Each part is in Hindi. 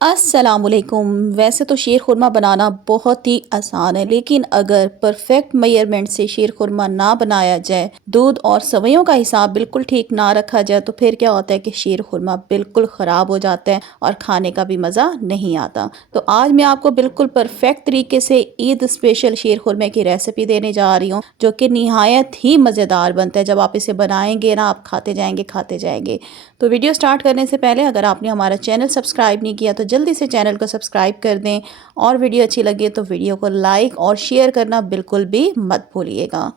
अस्सलामुअलैकुम। वैसे तो शीर खुरमा बनाना बहुत ही आसान है, लेकिन अगर परफेक्ट मेजरमेंट से शीर खुरमा ना बनाया जाए, दूध और सवैयों का हिसाब बिल्कुल ठीक ना रखा जाए, तो फिर क्या होता है कि शीर खुरमा बिल्कुल ख़राब हो जाता है और खाने का भी मज़ा नहीं आता। तो आज मैं आपको बिल्कुल परफेक्ट तरीके से ईद स्पेशल शीर खुरमे की रेसिपी देने जा रही हूँ, जो कि निहायत ही मज़ेदार बनता है। जब आप इसे बनाएंगे ना, आप खाते जाएंगे। तो वीडियो स्टार्ट करने से पहले अगर आपने हमारा चैनल सब्सक्राइब नहीं किया तो जल्दी से चैनल को सब्सक्राइब कर दें, और वीडियो अच्छी लगे तो वीडियो को लाइक और शेयर करना बिल्कुल भी मत भूलिएगा।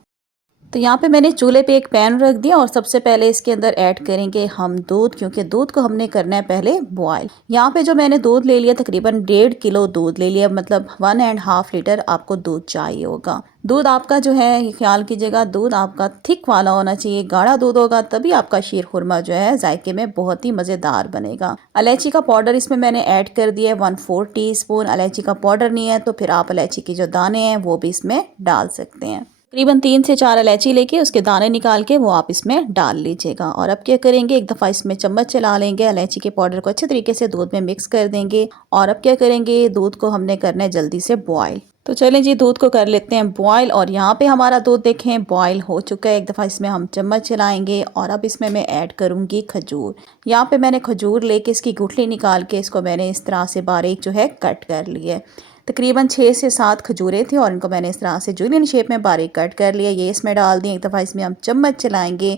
तो यहाँ पे मैंने चूल्हे पे एक पैन रख दिया और सबसे पहले इसके अंदर ऐड करेंगे हम दूध, क्योंकि दूध को हमने करना है पहले बॉयल। यहाँ पे जो मैंने दूध ले लिया, तकरीबन 1.5 किलो दूध ले लिया, मतलब 1.5 लीटर आपको दूध चाहिए होगा। दूध आपका जो है, ख्याल कीजिएगा, दूध आपका थिक वाला होना चाहिए, गाढ़ा दूध होगा तभी आपका शीर खुरमा जो है जायके में बहुत ही मज़ेदार बनेगा। इलायची का पाउडर इसमें मैंने ऐड कर दिया है 1/4 टीस्पून। इलायची का पाउडर नहीं है तो फिर आप इलायची के जो दाने हैं वो भी इसमें डाल सकते हैं। तकरीबन 3 से 4 इलायची लेके उसके दाने निकाल के वो आप इसमें डाल लीजिएगा। और अब क्या करेंगे, एक दफ़ा इसमें चम्मच चला लेंगे, इलायची के पाउडर को अच्छे तरीके से दूध में मिक्स कर देंगे। और अब क्या करेंगे, दूध को हमने करना है जल्दी से बॉयल। तो चलें जी, दूध को कर लेते हैं बॉयल। और यहाँ पे हमारा दूध देखें बॉयल हो चुका है। एक दफ़ा इसमें हम चम्मच चलाएंगे और अब इसमें मैं ऐड करूँगी खजूर। यहाँ पे मैंने खजूर लेके इसकी गुठली निकाल के इसको मैंने इस तरह से बारीक जो है कट कर लिया है। तकरीबन 6 से 7 खजूरें थी और इनको मैंने इस तरह से जूलियन शेप में बारीक कट कर लिया। ये इसमें डाल दिए। एक दफ़ा इसमें हम चम्मच चलाएंगे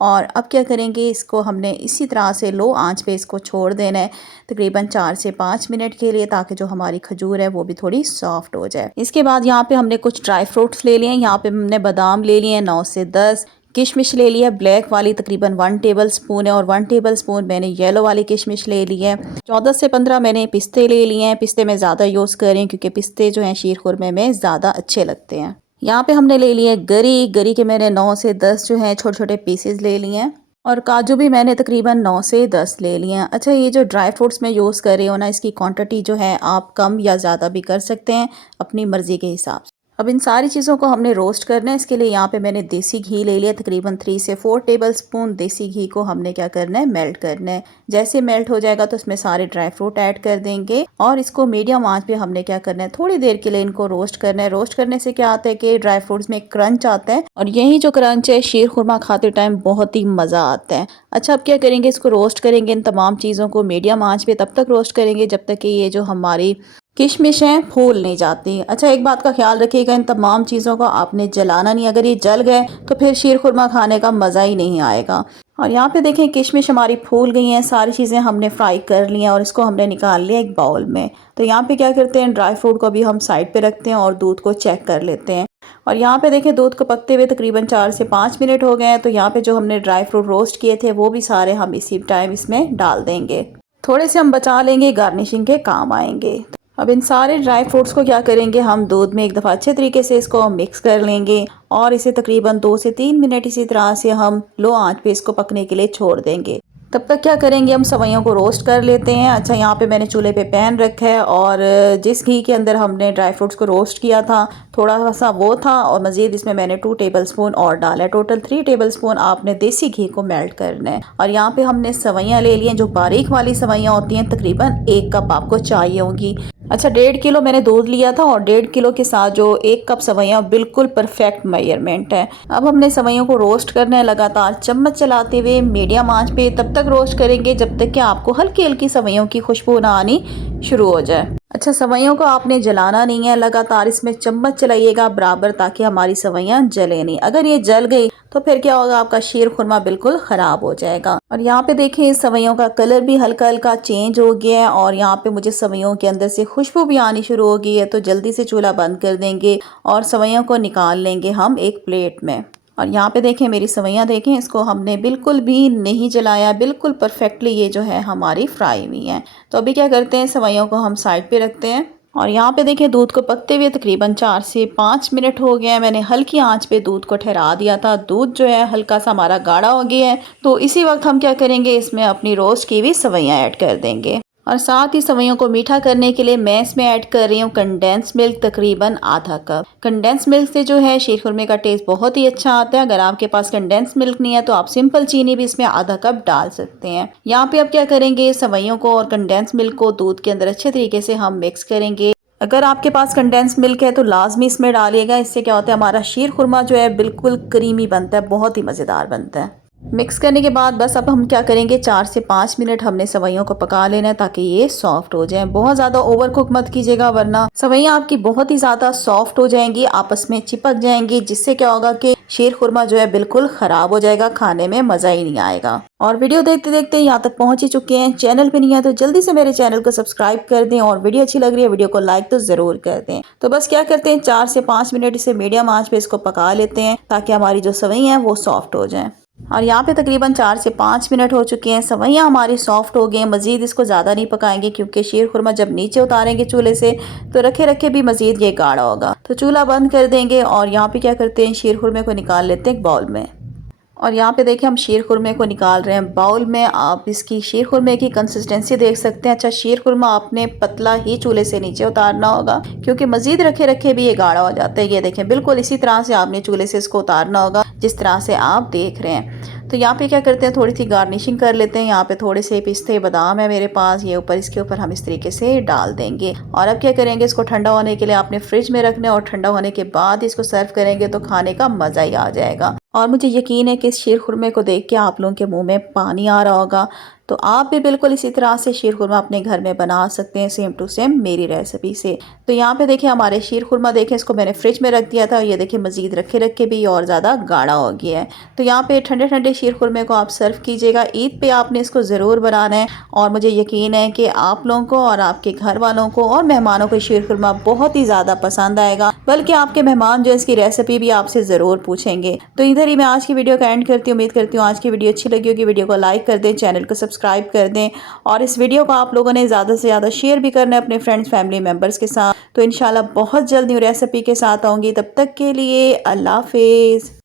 और अब क्या करेंगे, इसको हमने इसी तरह से लो आंच पे इसको छोड़ देना है तकरीबन 4 से 5 मिनट के लिए, ताकि जो हमारी खजूर है वो भी थोड़ी सॉफ्ट हो जाए। इसके बाद यहाँ पे हमने कुछ ड्राई फ्रूट्स ले लिए हैं। यहाँ पे हमने बादाम ले लिए हैं 9 से 10। किशमिश ले लिया ब्लैक वाली, तकरीबन 1 टेबल स्पून है, और 1 टेबल स्पून मैंने येलो वाली किशमिश ले ली है। 14 से 15 मैंने पिस्ते ले लिए हैं। पिस्ते मैं ज़्यादा यूज़ कर रही हूँ क्योंकि पिस्ते जो हैं शीर खुरमे में ज़्यादा अच्छे लगते हैं। यहाँ पे हमने ले लिए गरी। गरी के मैंने 9 से 10 जो हैं छोटे छोटे पीसेस ले लिए हैं। और काजू भी मैंने तकरीबन 9 से 10 ले लिए हैं। अच्छा, ये जो ड्राई फ्रूट्स मैं यूज़ कर रही हूँ ना, इसकी क्वांटिटी जो है आप कम या ज़्यादा भी कर सकते हैं अपनी मर्ज़ी के हिसाब से। अब इन सारी चीज़ों को हमने रोस्ट करना है। इसके लिए यहाँ पे मैंने देसी घी ले लिया, तकरीबन 3 से 4 टेबल स्पून। देसी घी को हमने क्या करना है, मेल्ट करना है। जैसे मेल्ट हो जाएगा तो इसमें सारे ड्राई फ्रूट ऐड कर देंगे और इसको मीडियम आंच पे हमने क्या करना है, थोड़ी देर के लिए इनको रोस्ट करना है। रोस्ट करने से क्या आता है कि ड्राई फ्रूट्स में क्रंच आता है, और यही जो क्रंच है शीर खुरमा खाते टाइम बहुत ही मज़ा आता है। अच्छा, अब क्या करेंगे, इसको रोस्ट करेंगे इन तमाम चीज़ों को मीडियम आंच पे, तब तक रोस्ट करेंगे जब तक कि ये जो हमारी किशमिश हैं फूल नहीं जाती। अच्छा, एक बात का ख्याल रखिएगा, इन तमाम चीज़ों को आपने जलाना नहीं। अगर ये जल गए तो फिर शीर खुरमा खाने का मज़ा ही नहीं आएगा। और यहाँ पे देखें किशमिश हमारी फूल गई हैं, सारी चीज़ें हमने फ्राई कर ली हैं और इसको हमने निकाल लिया एक बाउल में। तो यहाँ पे क्या करते हैं, ड्राई फ्रूट को भी हम साइड पे रखते हैं और दूध को चेक कर लेते हैं। और यहाँ पे देखें दूध को पकते हुए तकरीबन 4 से 5 मिनट हो गए हैं। तो यहाँ पे जो हमने ड्राई फ्रूट रोस्ट किए थे वो भी सारे हम इसी टाइम इसमें डाल देंगे। थोड़े से हम बचा लेंगे, गार्निशिंग के काम आएंगे। अब इन सारे ड्राई फ्रूट्स को क्या करेंगे, हम दूध में एक दफ़ा अच्छे तरीके से इसको मिक्स कर लेंगे और इसे तकरीबन 2 से 3 मिनट इसी तरह से हम लो आंच पे इसको पकने के लिए छोड़ देंगे। तब तक क्या करेंगे, हम सवैयों को रोस्ट कर लेते हैं। अच्छा, यहाँ पे मैंने चूल्हे पे पैन रखा है और जिस घी के अंदर हमने ड्राई फ्रूट्स को रोस्ट किया था थोड़ा सा वो था, और मज़ीद इसमें मैंने 2 टेबल स्पून और डाला है। टोटल 3 टेबल स्पून आपने देसी घी को मेल्ट करना है। और यहाँ पे हमने सवैयाँ ले ली हैं, जो बारीक वाली सवैयाँ होती हैं, तकरीबन 1 कप आपको चाहिए होगी। अच्छा, 1.5 किलो मैंने दूध लिया था और 1.5 किलो के साथ जो 1 कप सवैयाँ बिल्कुल परफेक्ट मेजरमेंट है। अब हमने सवैयों को रोस्ट करना है लगातार चम्मच चलाते हुए मीडियम आंच पे। तब तक रोस्ट करेंगे जब तक कि आपको हल्की हल्की सवैयों की खुशबू ना आनी शुरू हो जाए। अच्छा, सवैयों को आपने जलाना नहीं है, लगातार इसमें चम्मच चलाइएगा बराबर, ताकि हमारी सवैयाँ जले नहीं। अगर ये जल गई तो फिर क्या होगा, आपका शीर खुरमा बिल्कुल ख़राब हो जाएगा। और यहाँ पे देखें सवैयों का कलर भी हल्का हल्का चेंज हो गया है और यहाँ पे मुझे सवैयों के अंदर से खुशबू भी आनी शुरू हो गई है। तो जल्दी से चूल्हा बंद कर देंगे और सवैयों को निकाल लेंगे हम एक प्लेट में। और यहाँ पे देखें मेरी सवैयाँ देखें, इसको हमने बिल्कुल भी नहीं जलाया, बिल्कुल परफेक्टली ये जो है हमारी फ्राई हुई हैं। तो अभी क्या करते हैं, सवैयों को हम साइड पे रखते हैं। और यहाँ पे देखें दूध को पकते हुए तकरीबन 4 से 5 मिनट हो गए हैं। मैंने हल्की आंच पे दूध को ठहरा दिया था। दूध जो है हल्का सा हमारा गाढ़ा हो गया है। तो इसी वक्त हम क्या करेंगे, इसमें अपनी रोस्ट की हुई सवैयाँ ऐड कर देंगे। और साथ ही सेवइयों को मीठा करने के लिए मैं इसमें ऐड कर रही हूँ कंडेंस मिल्क तकरीबन आधा कप। कंडेंस मिल्क से जो है शीर खुरमे का टेस्ट बहुत ही अच्छा आता है। अगर आपके पास कंडेंस मिल्क नहीं है तो आप सिंपल चीनी भी इसमें आधा कप डाल सकते हैं। यहाँ पे अब क्या करेंगे, सेवइयों को और कंडेंस मिल्क को दूध के अंदर अच्छे तरीके से हम मिक्स करेंगे। अगर आपके पास कंडेंस मिल्क है तो लाजमी इसमें डालिएगा। इससे क्या होता है, हमारा शीर खुरमा जो है बिल्कुल क्रीमी बनता है, बहुत ही मज़ेदार बनता है। मिक्स करने के बाद बस अब हम क्या करेंगे, 4 से 5 मिनट हमने सेवइयों को पका लेना है ताकि ये सॉफ्ट हो जाए। बहुत ज़्यादा ओवर कुक मत कीजिएगा वरना सेवइयाँ आपकी बहुत ही ज़्यादा सॉफ्ट हो जाएंगी, आपस में चिपक जाएंगी, जिससे क्या होगा कि शीर खुरमा जो है बिल्कुल ख़राब हो जाएगा, खाने में मज़ा ही नहीं आएगा। और वीडियो देखते देखते यहाँ तक पहुँच ही चुके हैं। चैनल पे नहीं है तो जल्दी से मेरे चैनल को सब्सक्राइब कर दें और वीडियो अच्छी लग रही है वीडियो को लाइक तो ज़रूर कर दें। तो बस क्या करते हैं, 4 से 5 मिनट इसे मीडियम आंच पे इसको पका लेते हैं ताकि हमारी जो सेवइयाँ हैं वो सॉफ्ट हो जाएं। और यहाँ पे तकरीबन 4 से 5 मिनट हो चुके हैं, सेवइयाँ हमारी सॉफ्ट हो गई हैं। मज़ीद इसको ज़्यादा नहीं पकाएंगे क्योंकि शीर खुरमा जब नीचे उतारेंगे चूल्हे से तो रखे रखे भी मज़ीद ये गाढ़ा होगा। तो चूल्हा बंद कर देंगे और यहाँ पे क्या करते हैं, शीर खुरमे को निकाल लेते हैं एक बाउल में। और यहाँ पे देखिए हम शीर खुरमे को निकाल रहे हैं बाउल में। आप इसकी शीर खुरमे की कंसिस्टेंसी देख सकते हैं। अच्छा, शीर खुरमा आपने पतला ही चूल्हे से नीचे उतारना होगा क्योंकि मज़ीद रखे रखे भी ये गाढ़ा हो जाता है। ये देखें, बिल्कुल इसी तरह से आपने चूल्हे से इसको उतारना होगा जिस तरह से आप देख रहे हैं। तो यहाँ पे क्या करते हैं, थोड़ी सी गार्निशिंग कर लेते हैं। यहाँ पे थोड़े से पिस्ते बादाम है मेरे पास, ये ऊपर इसके ऊपर हम इस तरीके से डाल देंगे। और अब क्या करेंगे, इसको ठंडा होने के लिए आपने फ्रिज में रखना है और ठंडा होने के बाद इसको सर्व करेंगे तो खाने का मज़ा ही आ जाएगा। और मुझे यकीन है कि इस शीर खुरमे को देख के आप लोगों के मुंह में पानी आ रहा होगा। तो आप भी बिल्कुल इसी तरह से शीर खुरमा अपने घर में बना सकते हैं, सेम टू सेम मेरी रेसिपी से। तो यहाँ पे देखिए हमारे शीर खुरमा देखें, इसको मैंने फ्रिज में रख दिया था। ये देखिए मज़ीद रखे रखे भी और ज़्यादा गाढ़ा हो गया है। तो यहाँ पे ठंडे ठंडे शीर खुरमे को आप सर्व कीजिएगा। ईद पे आपने इसको ज़रूर बनाना है और मुझे यकीन है कि आप लोगों को और आपके घर वालों को और मेहमानों को शीर खुरमा बहुत ही ज़्यादा पसंद आएगा। बल्कि आपके मेहमान जो इसकी रेसिपी भी आपसे ज़रूर पूछेंगे। तो इधर ही मैं आज की वीडियो का एंड करती हूँ। उम्मीद करती हूँ आज की वीडियो अच्छी लगी होगी। वीडियो को लाइक कर दें, चैनल को सब्सक्राइब कर दें और इस वीडियो को आप लोगों ने ज़्यादा से ज़्यादा शेयर भी करना है अपने फ्रेंड्स फैमिली मेम्बर्स के साथ। तो इंशाल्लाह बहुत जल्द न्यू रेसिपी के साथ आऊँगी। तब तक के लिए अल्लाह हाफिज़।